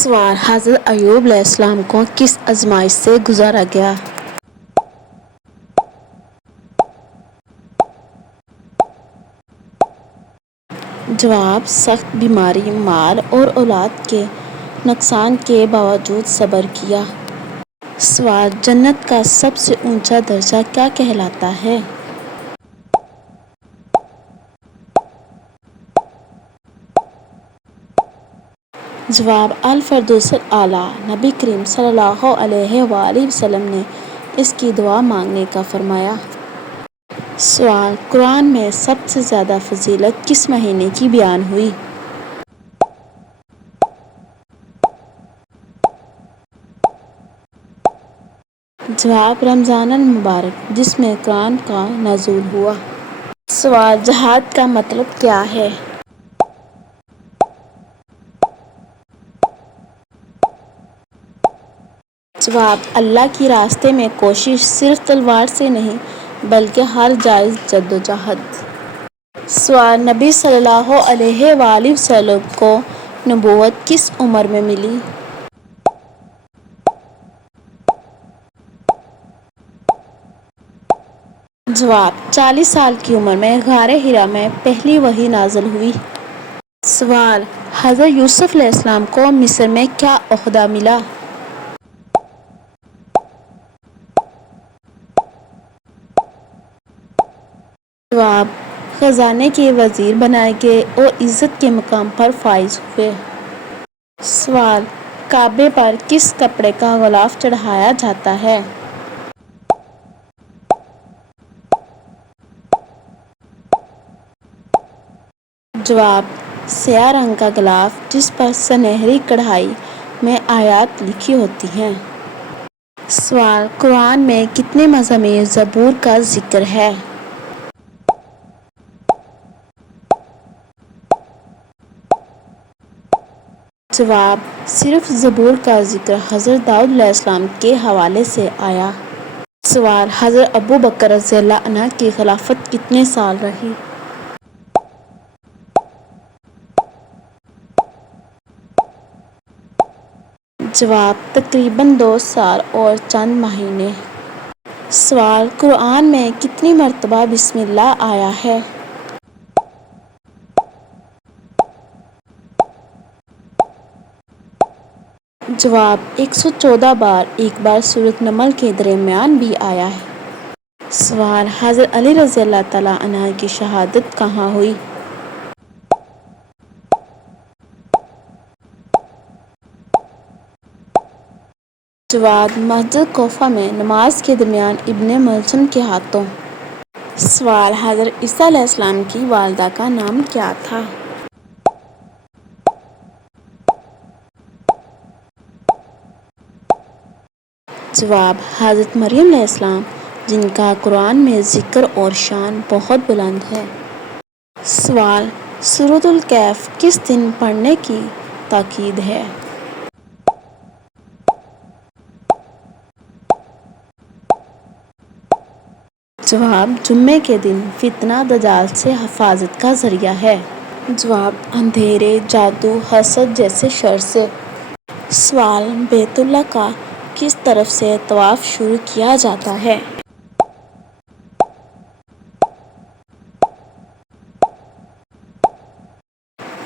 سوال: حضرت ایوب علیہ السلام کو کس آزمائش سے گزارا گیا؟ جواب: سخت بیماری، مال اور اولاد کے نقصان کے باوجود صبر کیا۔ سوال: جنت کا سب سے اونچا درجہ کیا کہلاتا ہے؟ جواب: الفردوس الاعلیٰ۔ نبی کریم صلی اللہ علیہ وآلہ وسلم نے اس کی دعا مانگنے کا فرمایا۔ سوال: قرآن میں سب سے زیادہ فضیلت کس مہینے کی بیان ہوئی؟ جواب: رمضان المبارک، جس میں قرآن کا نزول ہوا۔ سوال: جہاد کا مطلب کیا ہے؟ جواب: اللہ کے راستے میں کوشش، صرف تلوار سے نہیں بلکہ ہر جائز جدوجہد۔ سوال: نبی صلی اللہ علیہ وآلہ وسلم کو نبوت کس عمر میں ملی؟ جواب: 40 سال کی عمر میں غار حرا میں پہلی وحی نازل ہوئی۔ سوال: حضرت یوسف علیہ السلام کو مصر میں کیا عہدہ ملا؟ جواب: خزانے کے وزیر بنائے گئے اور عزت کے مقام پر فائز ہوئے۔ سوال: کعبے پر کس کپڑے کا غلاف چڑھایا جاتا ہے؟ جواب: سیاہ رنگ کا غلاف جس پر سنہری کڑھائی میں آیات لکھی ہوتی ہیں۔ سوال: قرآن میں کتنے مضامین زبور کا ذکر ہے؟ جواب: صرف زبور کا ذکر حضرت داؤد علیہ السلام کے حوالے سے آیا۔ سوال: حضرت ابوبکر رضی اللہ عنہ کی خلافت کتنے سال رہی؟ جواب: تقریباً 2 سال اور چند مہینے۔ سوال: قرآن میں کتنی مرتبہ بسم اللہ آیا ہے؟ جواب: 114 بار، ایک بار سورۃ نمل کے درمیان بھی آیا ہے۔ سوال: حضرت علی رضی اللہ تعالیٰ عنہ کی شہادت کہاں ہوئی؟ جواب: مسجد کوفہ میں نماز کے درمیان ابن ملجم کے ہاتھوں۔ سوال: حضرت عیسیٰ علیہ السلام کی والدہ کا نام کیا تھا؟ جواب: حضرت مریم علیہ السلام، جن کا قرآن میں ذکر اور شان بہت بلند ہے۔ سوال: سورۃ الکہف کس دن پڑھنے کی تاکید ہے؟ جواب: جمعے کے دن فتنہ دجال سے حفاظت کا ذریعہ ہے۔ جواب: اندھیرے، جادو، حسد جیسے شر سے۔ سوال: بیت اللہ کا کس طرف سے طواف شروع کیا جاتا ہے؟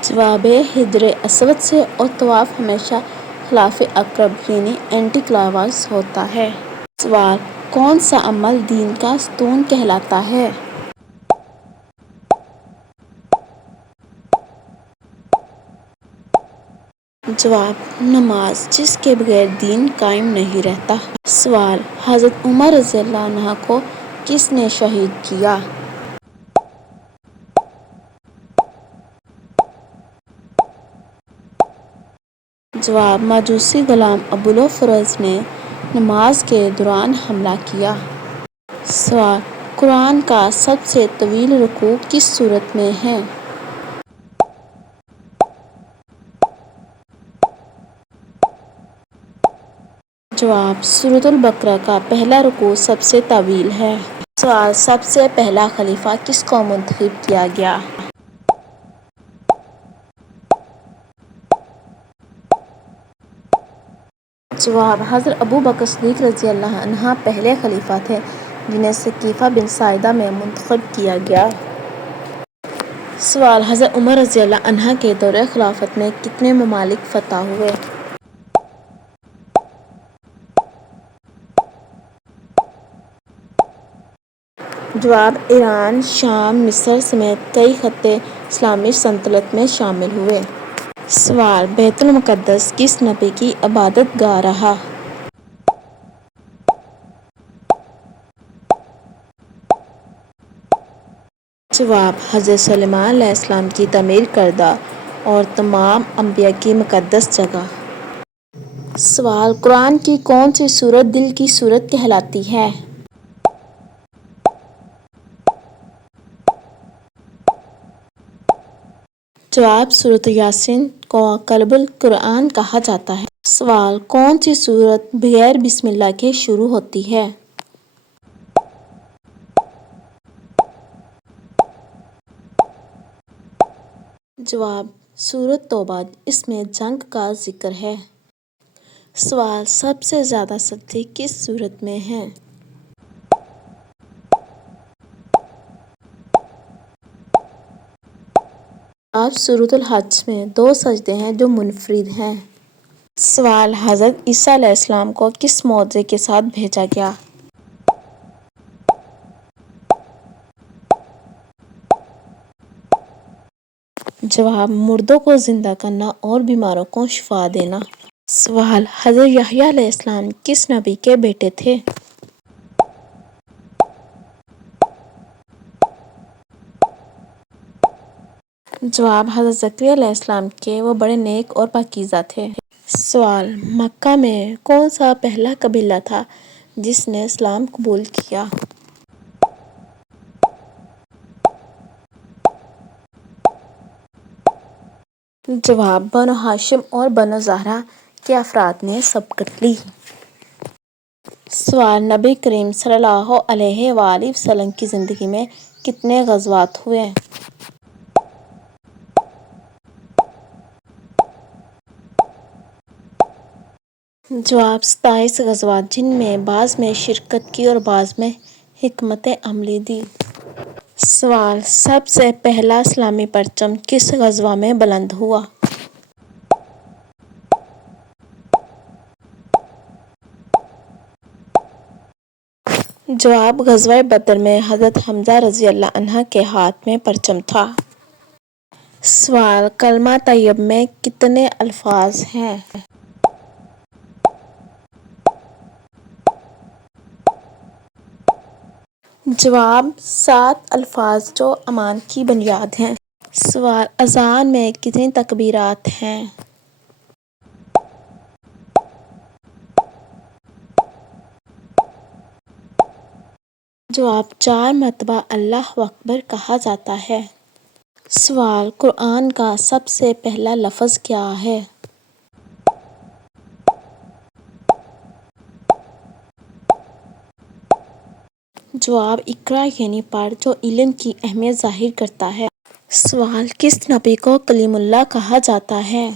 جواب: حجر اسود سے اور طواف ہمیشہ خلاف عقرب یعنی اینٹی کلاک ہوتا ہے۔ سوال: کون سا عمل دین کا ستون کہلاتا ہے؟ جواب: نماز، جس کے بغیر دین قائم نہیں رہتا۔ سوال: حضرت عمر رضی اللہ عنہ کو کس نے شہید کیا؟ جواب: مجوسی غلام ابوالفضل نے نماز کے دوران حملہ کیا۔ سوال: قرآن کا سب سے طویل رکوع کس سورت میں ہے؟ جواب: سورۃ البقرہ کا پہلا رکوع سب سے طویل ہے۔ سوال: سب سے پہلا خلیفہ کس کو منتخب کیا گیا؟ جواب: حضرت ابو بکر صدیق رضی اللہ عنہ پہلے خلیفہ تھے جنہیں ثقیفہ بن ساعدہ میں منتخب کیا گیا۔ سوال: حضرت عمر رضی اللہ عنہ کے دور خلافت میں کتنے ممالک فتح ہوئے؟ جواب: ایران، شام، مصر سمیت کئی خطے اسلامی سلطنت میں شامل ہوئے۔ سوال: بیت المقدس کس نبی کی عبادت گاہ رہا؟ جواب: حضرت سلیمان علیہ السلام کی تعمیر کردہ اور تمام انبیاء کی مقدس جگہ۔ سوال: قرآن کی کون سی سورت دل کی سورت کہلاتی ہے؟ جواب: سورۃ یاسین کو قلب القرآن کہا جاتا ہے۔ سوال: کون سی سورت بغیر بسم اللہ کے شروع ہوتی ہے؟ جواب: سورۃ توبہ، اس میں جنگ کا ذکر ہے۔ سوال: سب سے زیادہ سجدے کس سورت میں ہیں؟ جواب: سورۃ الحج میں 2 سجدے ہیں جو منفرد ہیں۔ سوال: حضرت عیسیٰ علیہ السلام کو کس معجزے کے ساتھ بھیجا گیا؟ جواب: مردوں کو زندہ کرنا اور بیماروں کو شفا دینا۔ سوال: حضرت یحییٰ علیہ السلام کس نبی کے بیٹے تھے؟ جواب: حضرت زکریا علیہ السلام کے، وہ بڑے نیک اور پاکیزہ تھے۔ سوال: مکہ میں کون سا پہلا قبیلہ تھا جس نے اسلام قبول کیا؟ جواب: بنو ہاشم اور بنو زہرہ کے افراد نے سبقت لی۔ سوال: نبی کریم صلی اللہ علیہ وآلہ وسلم کی زندگی میں کتنے غزوات ہوئے؟ جواب: 27 غزوات، جن میں بعض میں شرکت کی اور بعض میں حکمت عملی دی۔ سوال: سب سے پہلا اسلامی پرچم کس غزوہ میں بلند ہوا؟ جواب: غزوہ بدر میں حضرت حمزہ رضی اللہ عنہ کے ہاتھ میں پرچم تھا۔ سوال: کلمہ طیب میں کتنے الفاظ ہیں؟ جواب: 7 الفاظ جو ایمان کی بنیاد ہیں۔ سوال: اذان میں کتنی تکبیرات ہیں؟ جواب: 4 مرتبہ اللہ اکبر کہا جاتا ہے۔ سوال: قرآن کا سب سے پہلا لفظ کیا ہے؟ جواب: اقرا یعنی پڑھ، جو علم کی اہمیت ظاہر کرتا ہے۔ سوال: کس نبی کو کلیم اللہ کہا جاتا ہے؟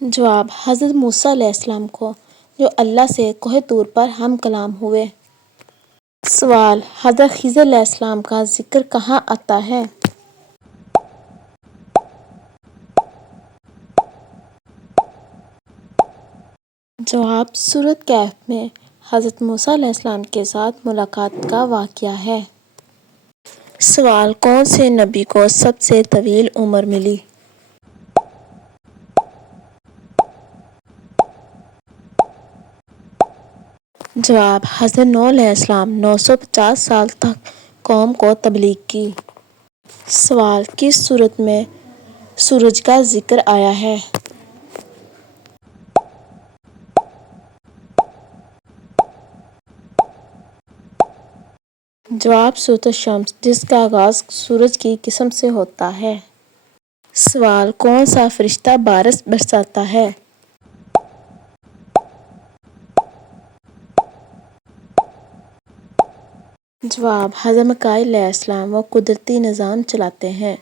جواب: حضرت موسیٰ علیہ السلام کو، جو اللہ سے کوہ طور پر ہم کلام ہوئے۔ سوال: حضرت خضر علیہ السلام کا ذکر کہاں آتا ہے؟ جواب: سورۃ کہف میں حضرت موسیٰ علیہ السلام کے ساتھ ملاقات کا واقعہ ہے۔ سوال: کون سے نبی کو سب سے طویل عمر ملی؟ جواب: حضرت نوح علیہ السلام 950 سال تک قوم کو تبلیغ کی۔ سوال: کس سورت میں سورج کا ذکر آیا ہے؟ جواب: سورۃ الشمس، جس کا آغاز سورج کی قسم سے ہوتا ہے۔ سوال: کون سا فرشتہ بارش برساتا ہے؟ جواب: حضرت میکائیل علیہ السلام، وہ قدرتی نظام چلاتے ہیں۔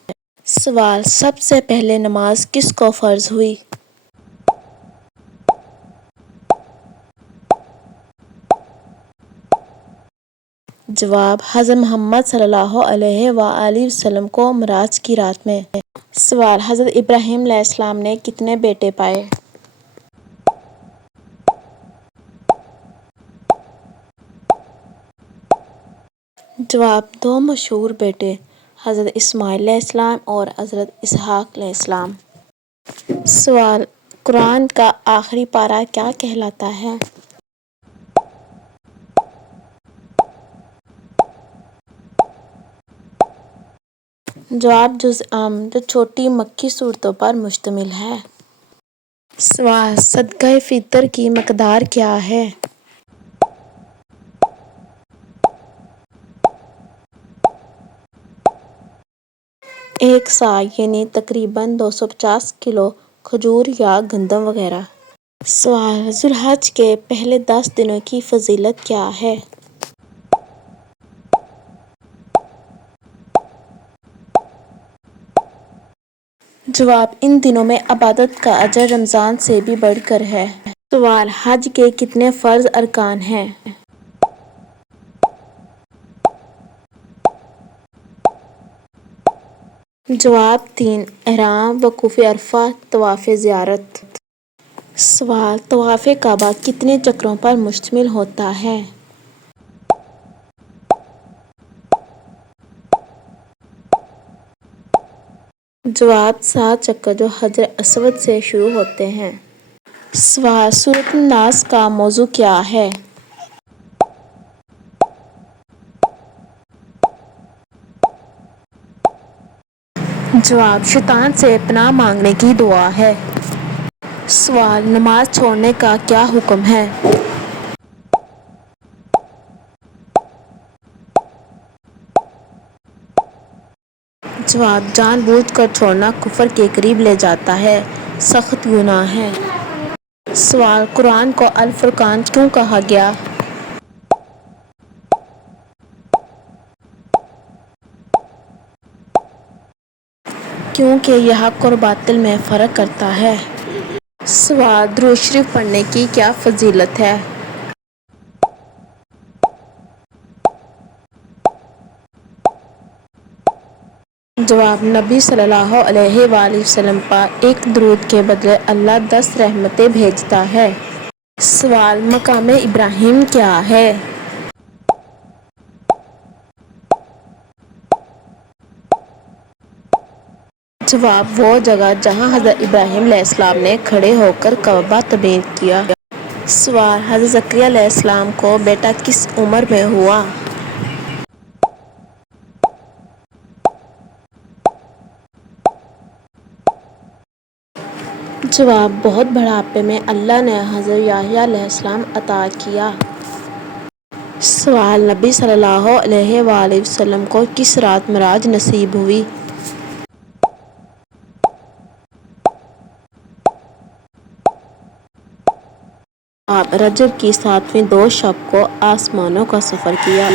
سوال: سب سے پہلے نماز کس کو فرض ہوئی؟ جواب: حضرت محمد صلی اللہ علیہ وآلہ وسلم کو معراج کی رات میں۔ سوال: حضرت ابراہیم علیہ السلام نے کتنے بیٹے پائے؟ جواب: دو مشہور بیٹے، حضرت اسماعیل علیہ السلام اور حضرت اسحاق علیہ السلام۔ سوال: قرآن کا آخری پارہ کیا کہلاتا ہے؟ جواب: جزء ام، جو چھوٹی مکی صورتوں پر مشتمل ہے۔ سوال: صدقہ فطر کی مقدار کیا ہے؟ ایک صاع یعنی تقریباً 250 کلو کھجور یا گندم وغیرہ۔ سوال: ذو الحج کے پہلے 10 دنوں کی فضیلت کیا ہے؟ جواب: ان دنوں میں عبادت کا اجر رمضان سے بھی بڑھ کر ہے۔ سوال: حج کے کتنے فرض ارکان ہیں؟ جواب: 3۔ احرام، وقوف عرفہ، طواف زیارت۔ سوال: طواف کعبہ کتنے چکروں پر مشتمل ہوتا ہے؟ جواب: 7 چکر جو حجر اسود سے شروع ہوتے ہیں۔ سوال: سورۃ الناس کا موضوع کیا ہے؟ جواب: شیطان سے پناہ مانگنے کی دعا ہے۔ سوال: نماز چھوڑنے کا کیا حکم ہے؟ جواب: جان بوجھ کر چھوڑنا کفر کے قریب لے جاتا ہے، سخت گناہ ہے۔ سوال: قرآن کو الفرقان کیوں کہا گیا؟ کیونکہ یہ حق اور باطل میں فرق کرتا ہے۔ سوال: درود شریف پڑھنے کی کیا فضیلت ہے؟ جواب: نبی صلی اللہ علیہ وآلہ وسلم پر ایک درود کے بدلے اللہ 10 رحمتیں بھیجتا ہے۔ سوال: مقام ابراہیم کیا ہے؟ جواب: وہ جگہ جہاں حضرت ابراہیم علیہ السلام نے کھڑے ہو کر کعبہ تعمیر کیا۔ سوال: حضرت زکریا علیہ السلام کو بیٹا کس عمر میں ہوا؟ جواب: بہت بڑھاپے میں اللہ نے حضرت یحییٰ علیہ السلام عطا کیا۔ سوال: نبی صلی اللہ علیہ وآلہ وسلم کو کس رات معراج نصیب ہوئی؟ جواب: رجب کی 7ویں 2 شب کو آسمانوں کا سفر کیا۔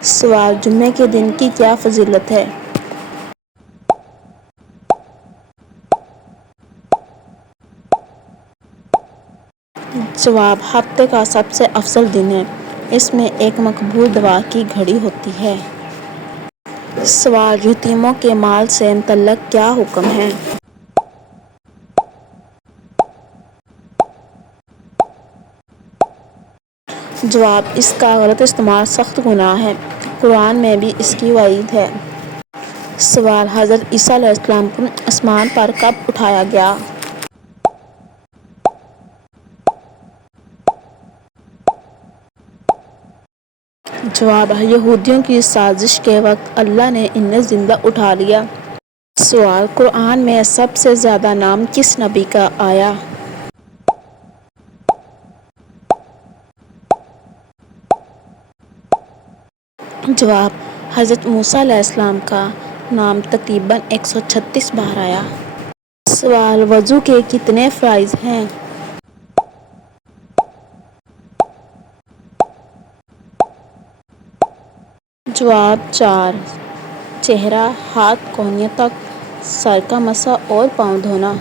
سوال: جمعے کے دن کی کیا فضیلت ہے؟ جواب: ہفتے کا سب سے افضل دن ہے، اس میں ایک مقبول دعا کی گھڑی ہوتی ہے۔ سوال: یتیموں کے مال سے متعلق کیا حکم ہے؟ جواب: اس کا غلط استعمال سخت گناہ ہے، قرآن میں بھی اس کی وعید ہے۔ سوال: حضرت عیسیٰ علیہ السلام کو آسمان پر کب اٹھایا گیا؟ جواب: یہودیوں کی سازش کے وقت اللہ نے انہیں زندہ اٹھا لیا۔ سوال: قرآن میں سب سے زیادہ نام کس نبی کا آیا؟ جواب: حضرت موسیٰ علیہ السلام کا نام تقریباً 136 بار آیا۔ سوال: وضو کے کتنے فرائض ہیں؟ جواب: 4۔ چہرہ، ہاتھ کونیوں تک، سر کا مسا اور پاؤں دھونا۔